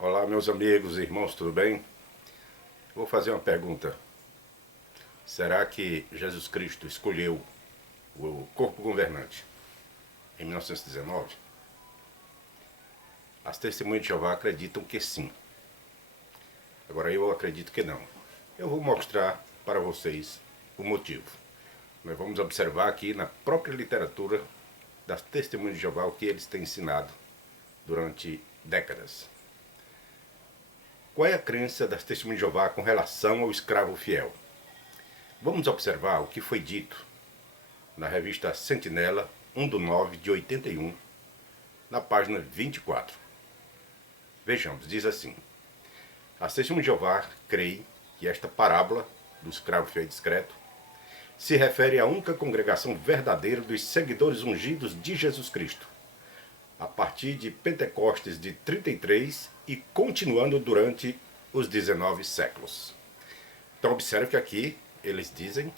Olá, meus amigos e irmãos, tudo bem? Vou fazer uma pergunta. Será que Jesus Cristo escolheu o corpo governante em 1919? As testemunhas de Jeová acreditam que sim. Agora eu acredito que não. Eu vou mostrar para vocês o motivo. Nós vamos observar aqui na própria literatura das testemunhas de Jeová o que eles têm ensinado durante décadas. Qual é a crença das testemunhas de Jeová com relação ao escravo fiel? Vamos observar o que foi dito na revista Sentinela, 1/9 de 81, na página 24. Vejamos, diz assim: as testemunhas de Jeová creem que esta parábola do escravo fiel e discreto se refere à única congregação verdadeira dos seguidores ungidos de Jesus Cristo, a partir de Pentecostes de 33 e continuando durante os 19 séculos. Então observe que aqui eles dizem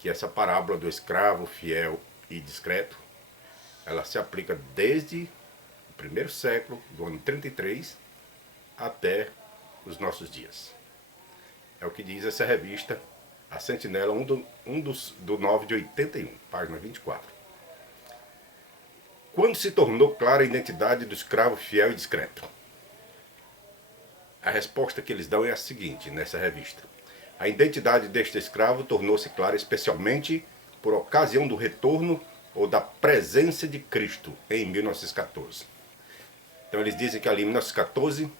que essa parábola do escravo fiel e discreto, ela se aplica desde o primeiro século, do ano 33, até os nossos dias. É o que diz essa revista, a Sentinela 1/9 de 81, página 24. Quando se tornou clara a identidade do escravo fiel e discreto? A resposta que eles dão é a seguinte, nessa revista: a identidade deste escravo tornou-se clara especialmente por ocasião do retorno ou da presença de Cristo em 1914. Então eles dizem que ali em 1914,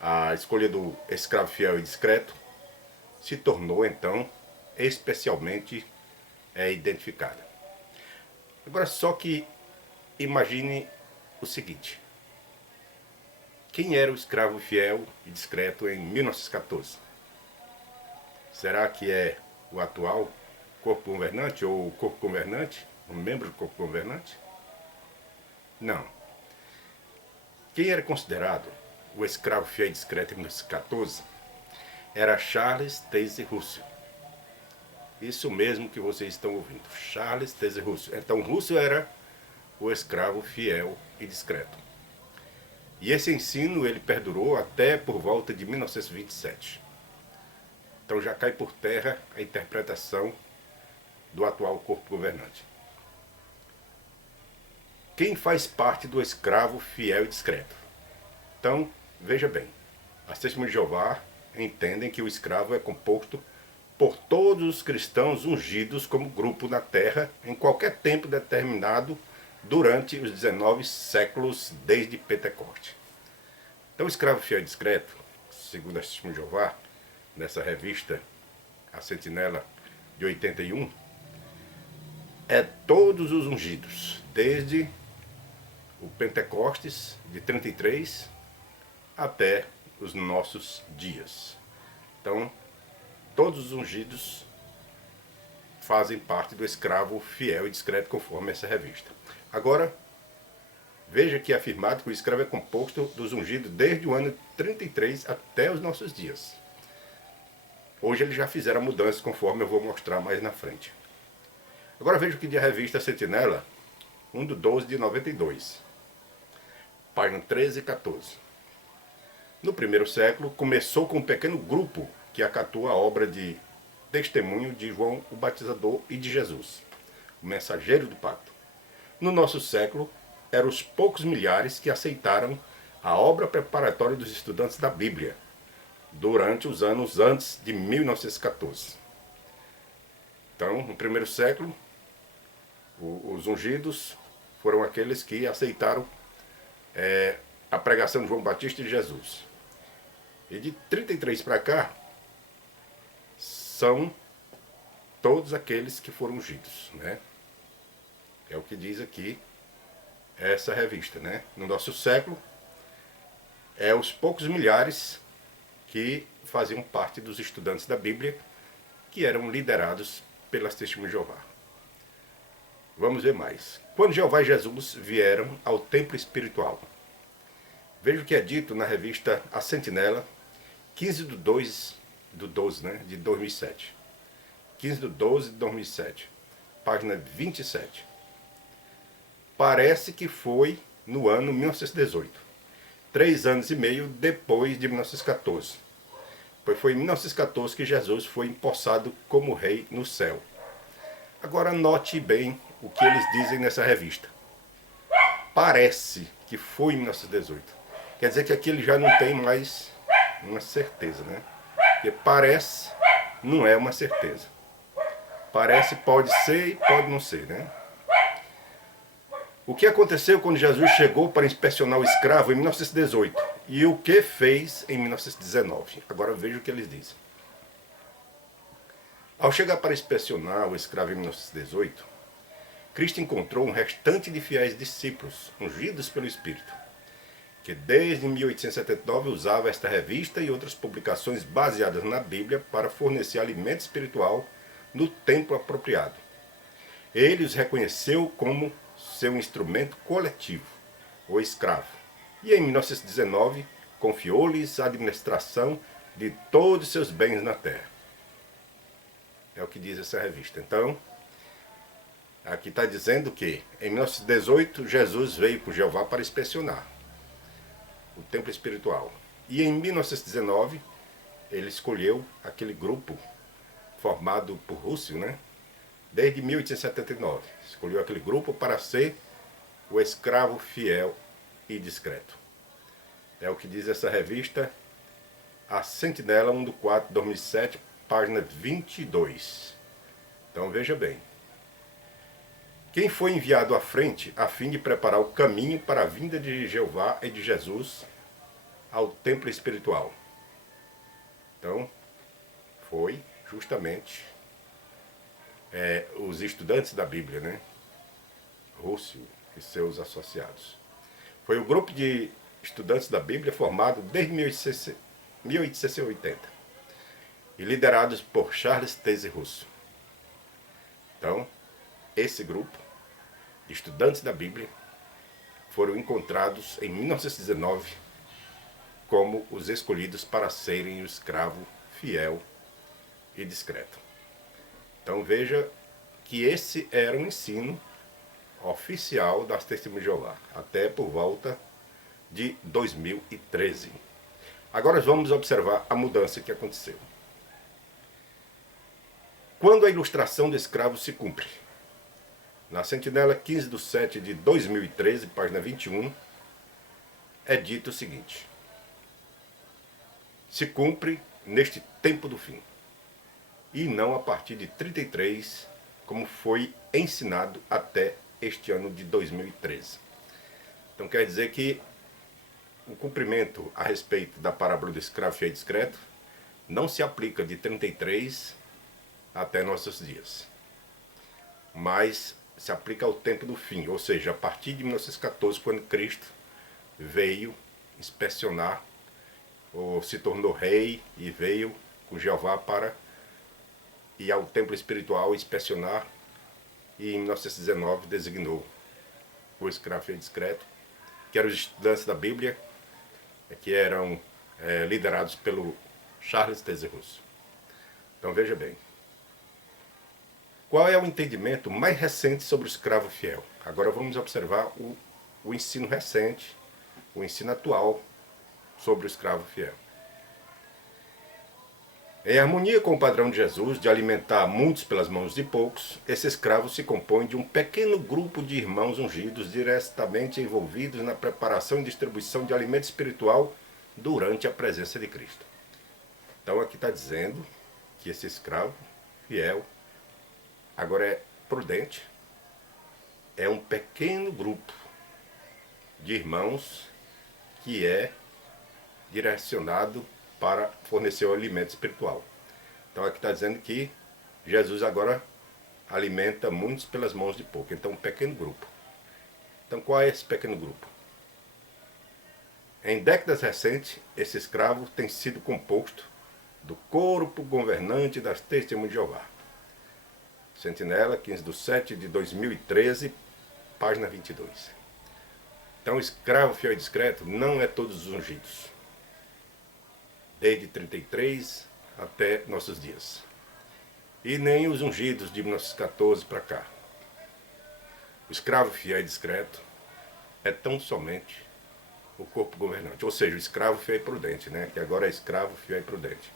a escolha do escravo fiel e discreto se tornou então especialmente identificada. Agora só que imagine o seguinte: quem era o escravo fiel e discreto em 1914? Será que é o atual corpo governante ou o corpo governante, um membro do corpo governante? Não. Quem era considerado o escravo fiel e discreto em 1914 era Charles Taze Russell. Isso mesmo que vocês estão ouvindo, Charles Taze Russell. Então Russell era o escravo fiel e discreto. E esse ensino ele perdurou até por volta de 1927. Então já cai por terra a interpretação do atual corpo governante. Quem faz parte do escravo fiel e discreto? Então, veja bem, as testemunhas de Jeová entendem que o escravo é composto por todos os cristãos ungidos como grupo na terra em qualquer tempo determinado durante os 19 séculos desde Pentecoste. Então o escravo fiel e discreto, segundo as testemunhas de Jeová, nessa revista, a Sentinela de 81, é todos os ungidos, desde o Pentecostes de 33 até os nossos dias. Então, todos os ungidos fazem parte do escravo fiel e discreto, conforme essa revista. Agora, veja que é afirmado que o escravo é composto dos ungidos desde o ano 33 até os nossos dias. Hoje eles já fizeram a mudança, conforme eu vou mostrar mais na frente. Agora veja o que diz a revista Sentinela, 1/12 de 92, página 13 e 14. No primeiro século, começou com um pequeno grupo que acatou a obra de testemunho de João o Batizador e de Jesus, o mensageiro do pacto. No nosso século, eram os poucos milhares que aceitaram a obra preparatória dos estudantes da Bíblia, durante os anos antes de 1914. Então, no primeiro século, os ungidos foram aqueles que aceitaram a pregação de João Batista e de Jesus. E de 33 para cá, são todos aqueles que foram ungidos, né? É o que diz aqui essa revista, né? No nosso século, os poucos milhares que faziam parte dos estudantes da Bíblia, que eram liderados pelas testemunhas de Jeová. Vamos ver mais. Quando Jeová e Jesus vieram ao templo espiritual, veja o que é dito na revista A Sentinela, 15/12, né, de 2007. 15/12 de 2007, página 27. Parece que foi no ano 1918. 3 anos e meio depois de 1914. Pois foi em 1914 que Jesus foi empossado como rei no céu. Agora note bem o que eles dizem nessa revista. Parece que foi em 1918. Quer dizer que aqui ele já não tem mais uma certeza, né? Porque parece não é uma certeza. Parece pode ser e pode não ser, né? O que aconteceu quando Jesus chegou para inspecionar o escravo em 1918 e o que fez em 1919? Agora veja o que eles dizem. Ao chegar para inspecionar o escravo em 1918, Cristo encontrou um restante de fiéis discípulos, ungidos pelo Espírito, que desde 1879 usava esta revista e outras publicações baseadas na Bíblia para fornecer alimento espiritual no tempo apropriado. Ele os reconheceu como seu instrumento coletivo, o escravo, e em 1919 confiou-lhes a administração de todos os seus bens na terra. É o que diz essa revista. Então, aqui está dizendo que em 1918 Jesus veio com Jeová para inspecionar o templo espiritual. E em 1919 ele escolheu aquele grupo formado por Rússio, né? Desde 1879. Escolheu aquele grupo para ser o escravo fiel e discreto. É o que diz essa revista, A Sentinela, 1/4/2007, página 22. Então veja bem. Quem foi enviado à frente a fim de preparar o caminho para a vinda de Jeová e de Jesus ao templo espiritual? Então, foi justamente os estudantes da Bíblia, né? Rússio e seus associados. Foi o grupo de estudantes da Bíblia formado desde 1880 e liderados por Charles Taze Russell. Então, esse grupo de estudantes da Bíblia foram encontrados em 1919 como os escolhidos para serem o escravo fiel e discreto. Então veja que esse era um ensino oficial das Testemunhas de Jeová, até por volta de 2013. Agora vamos observar a mudança que aconteceu. Quando a ilustração do escravo se cumpre? Na Sentinela 15/7/2013, página 21, é dito o seguinte: se cumpre neste tempo do fim, e não a partir de 33, como foi ensinado até este ano de 2013. Então quer dizer que o cumprimento a respeito da parábola do escravo fiel e discreto não se aplica de 33 até nossos dias, mas se aplica ao tempo do fim, ou seja, a partir de 1914, quando Cristo veio inspecionar, ou se tornou rei e veio com Jeová para ir ao templo espiritual inspecionar, e em 1919 designou o escravo fiel e discreto, que eram os estudantes da Bíblia, que eram liderados pelo Charles Taze Russell. Então veja bem. Qual é o entendimento mais recente sobre o escravo fiel? Agora vamos observar o ensino recente, o ensino atual sobre o escravo fiel. Em harmonia com o padrão de Jesus de alimentar muitos pelas mãos de poucos, esse escravo se compõe de um pequeno grupo de irmãos ungidos diretamente envolvidos na preparação e distribuição de alimento espiritual durante a presença de Cristo. Então aqui está dizendo que esse escravo fiel agora é prudente, é um pequeno grupo de irmãos que é direcionado para fornecer o alimento espiritual. Então aqui está dizendo que Jesus agora alimenta muitos pelas mãos de poucos. Então um pequeno grupo. Então qual é esse pequeno grupo? Em décadas recentes, esse escravo tem sido composto do corpo governante das Testemunhas de Jeová. Sentinela, 15/7/2013, página 22. Então, o escravo fiel e discreto não é todos os ungidos, desde 33 até nossos dias. E nem os ungidos de 1914 para cá. O escravo fiel e discreto é tão somente o corpo governante, ou seja, o escravo fiel e prudente, né? Que agora é escravo fiel e prudente.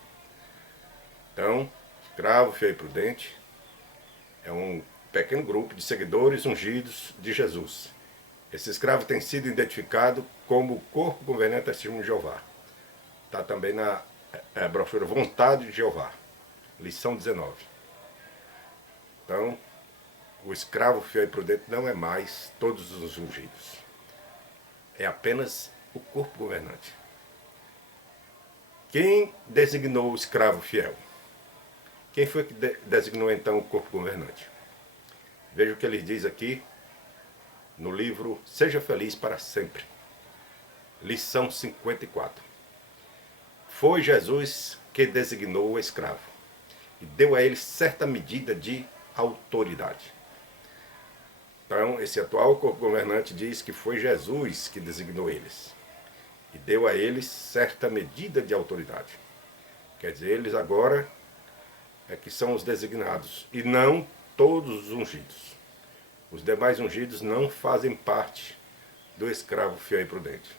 Então, escravo fiel e prudente é um pequeno grupo de seguidores ungidos de Jesus. Esse escravo tem sido identificado como o corpo governante da Testemunha de Jeová. Está também na brochura Vontade de Jeová, lição 19. Então, o escravo fiel e prudente não é mais todos os ungidos. É apenas o corpo governante. Quem designou o escravo fiel? Quem foi que designou então o corpo governante? Veja o que ele diz aqui no livro Seja Feliz para Sempre, lição 54. Foi Jesus que designou o escravo e deu a ele certa medida de autoridade. Então, esse atual corpo governante diz que foi Jesus que designou eles e deu a eles certa medida de autoridade. Quer dizer, eles agora é que são os designados e não todos os ungidos. Os demais ungidos não fazem parte do escravo fiel e prudente.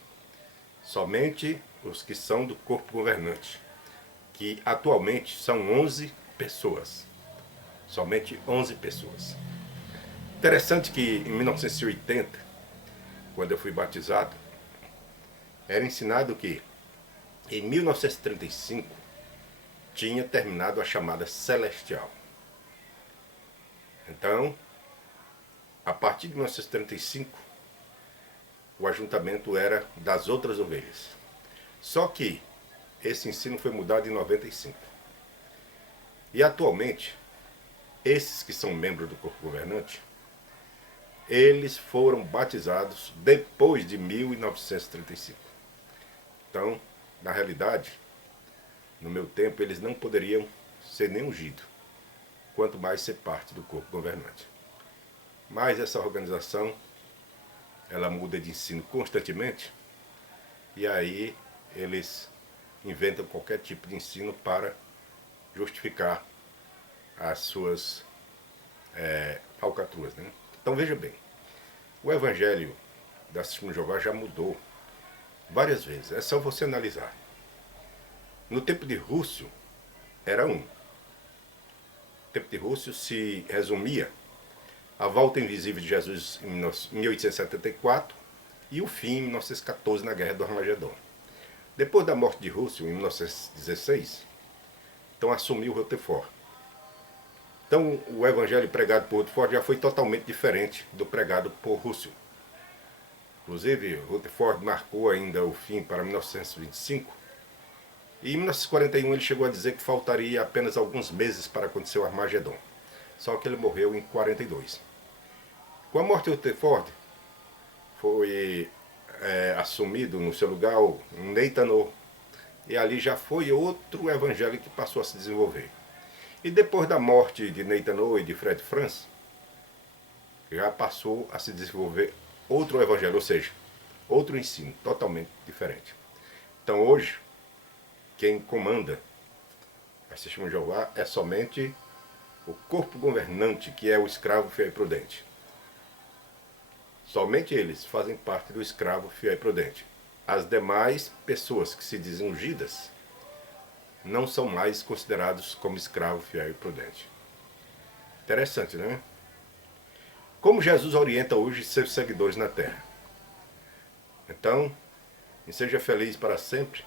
Somente os que são do corpo governante, que atualmente são 11 pessoas. Somente 11 pessoas. Interessante que em 1980, quando eu fui batizado, era ensinado que em 1935 tinha terminado a chamada celestial. Então, a partir de 1935, o ajuntamento era das outras ovelhas. Só que esse ensino foi mudado em 95. E atualmente, esses que são membros do corpo governante, eles foram batizados depois de 1935. Então, na realidade, no meu tempo, eles não poderiam ser nem ungidos, quanto mais ser parte do corpo governante. Mas essa organização, ela muda de ensino constantemente, e aí eles inventam qualquer tipo de ensino para justificar as suas falcatruas, né? Então veja bem, o Evangelho da Testemunha de Jeová já mudou várias vezes, é só você analisar. No tempo de Rússio, era um. O tempo de Rússio se resumia a volta invisível de Jesus em 1874 e o fim em 1914 na Guerra do Armagedon. Depois da morte de Rússio, em 1916, então assumiu Rutherford. Então o evangelho pregado por Rutherford já foi totalmente diferente do pregado por Rússio. Inclusive, Rutherford marcou ainda o fim para 1925, e em 1941 ele chegou a dizer que faltaria apenas alguns meses para acontecer o Armagedon. Só que ele morreu em 42. Com a morte de Rutherford, foi assumido no seu lugar o Neitano, e ali já foi outro evangelho que passou a se desenvolver. E depois da morte de Neitano e de Fred Franz, já passou a se desenvolver outro evangelho, ou seja, outro ensino totalmente diferente. Então hoje, quem comanda a Testemunha de Jeová é somente o corpo governante, que é o escravo fiel e prudente. Somente eles fazem parte do escravo fiel e prudente. As demais pessoas que se dizem ungidas não são mais considerados como escravo fiel e prudente. Interessante, né? Como Jesus orienta hoje seus seguidores na terra? Então, em Seja Feliz para Sempre,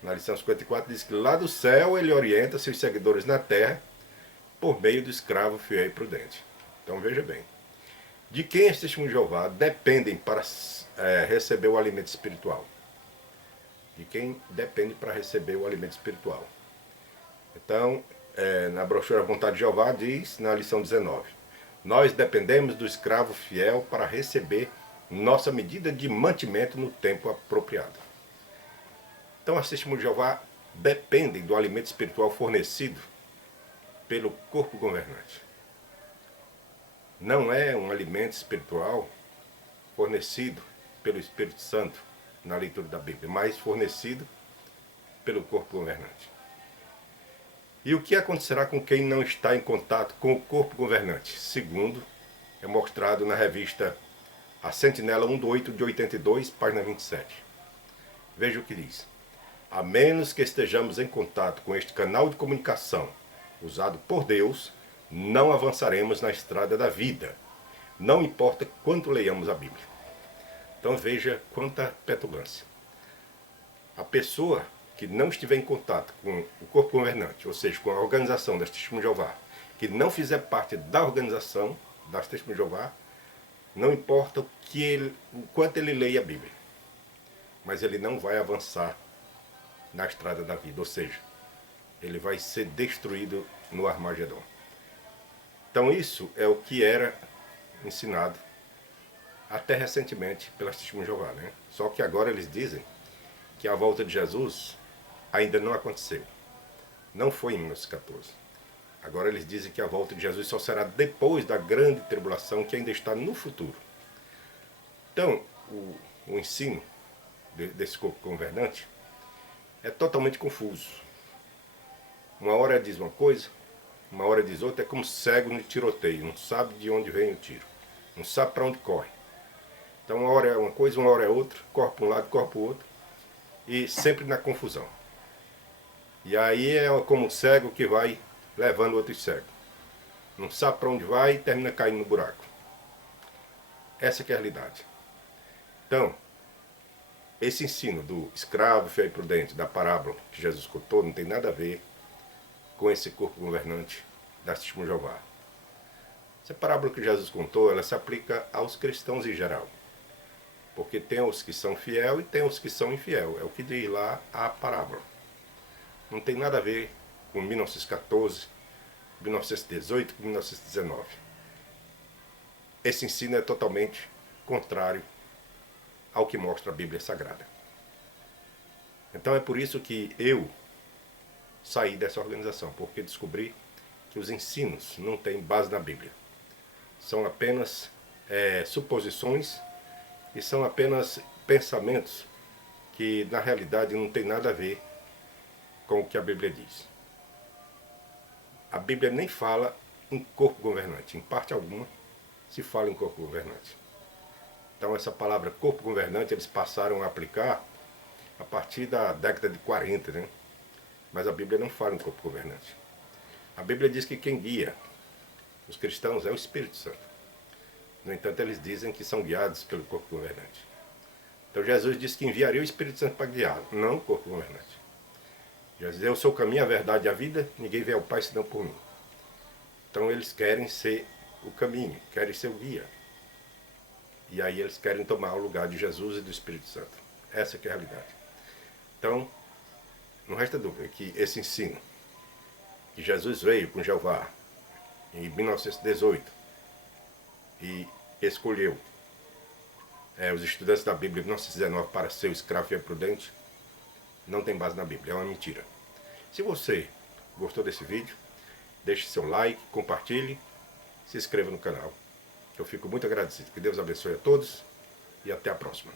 na lição 54, diz que lá do céu ele orienta seus seguidores na terra por meio do escravo fiel e prudente. Então veja bem, de quem as Testemunhas de Jeová dependem para receber o alimento espiritual? De quem depende para receber o alimento espiritual? Então, na brochura Vontade de Jeová diz, na lição 19, nós dependemos do escravo fiel para receber nossa medida de mantimento no tempo apropriado. Então, as Testemunhas de Jeová dependem do alimento espiritual fornecido pelo corpo governante. Não é um alimento espiritual fornecido pelo Espírito Santo na leitura da Bíblia, mas fornecido pelo corpo governante. E o que acontecerá com quem não está em contato com o corpo governante? Segundo é mostrado na revista a Sentinela 1 de 8 de 82, página 27. Veja o que diz. A menos que estejamos em contato com este canal de comunicação usado por Deus, não avançaremos na estrada da vida. Não importa quanto leiamos a Bíblia. Então veja quanta petulância. A pessoa que não estiver em contato com o corpo governante, ou seja, com a organização das Testemunhas de Jeová, que não fizer parte da organização das Testemunhas de Jeová, não importa o quanto ele leia a Bíblia, mas ele não vai avançar na estrada da vida, ou seja, ele vai ser destruído no Armagedon. Então isso é o que era ensinado até recentemente pelas Testemunhas de Jeová, né? Só que agora eles dizem que a volta de Jesus ainda não aconteceu. Não foi em 1914. Agora eles dizem que a volta de Jesus só será depois da grande tribulação que ainda está no futuro. Então, o ensino desse corpo governante é totalmente confuso. Uma hora diz uma coisa, uma hora diz outra, é como cego no tiroteio, não sabe de onde vem o tiro, não sabe para onde corre. Então uma hora é uma coisa, uma hora é outra, corre para um lado, corre para o outro, e sempre na confusão. E aí é como um cego que vai levando outro cego. Não sabe para onde vai e termina caindo no buraco. Essa que é a realidade. Então, esse ensino do escravo, fiel e prudente, da parábola que Jesus contou, não tem nada a ver com esse corpo governante das Testemunhas de Jeová. Essa parábola que Jesus contou, ela se aplica aos cristãos em geral. Porque tem os que são fiel e tem os que são infiel. É o que diz lá a parábola. Não tem nada a ver com 1914, 1918, com 1919. Esse ensino é totalmente contrário ao que mostra a Bíblia Sagrada. Então é por isso que eu saí dessa organização, porque descobri que os ensinos não têm base na Bíblia. São apenas suposições e são apenas pensamentos que na realidade não tem nada a ver com o que a Bíblia diz. A Bíblia nem fala em corpo governante, em parte alguma se fala em corpo governante. Então essa palavra corpo governante eles passaram a aplicar a partir da década de 40, né? Mas a Bíblia não fala em corpo governante. A Bíblia diz que quem guia os cristãos é o Espírito Santo. No entanto, eles dizem que são guiados pelo corpo governante. Então Jesus disse que enviaria o Espírito Santo para guiar, não o corpo governante. Jesus disse, eu sou o caminho, a verdade e a vida, ninguém vê ao Pai senão por mim. Então eles querem ser o caminho, querem ser o guia. E aí eles querem tomar o lugar de Jesus e do Espírito Santo. Essa que é a realidade. Então, não resta dúvida que esse ensino, que Jesus veio com Jeová em 1918 e escolheu os estudantes da Bíblia em 1919 para ser o escravo e prudente, não tem base na Bíblia, é uma mentira. Se você gostou desse vídeo, deixe seu like, compartilhe, se inscreva no canal. Eu fico muito agradecido. Que Deus abençoe a todos e até a próxima.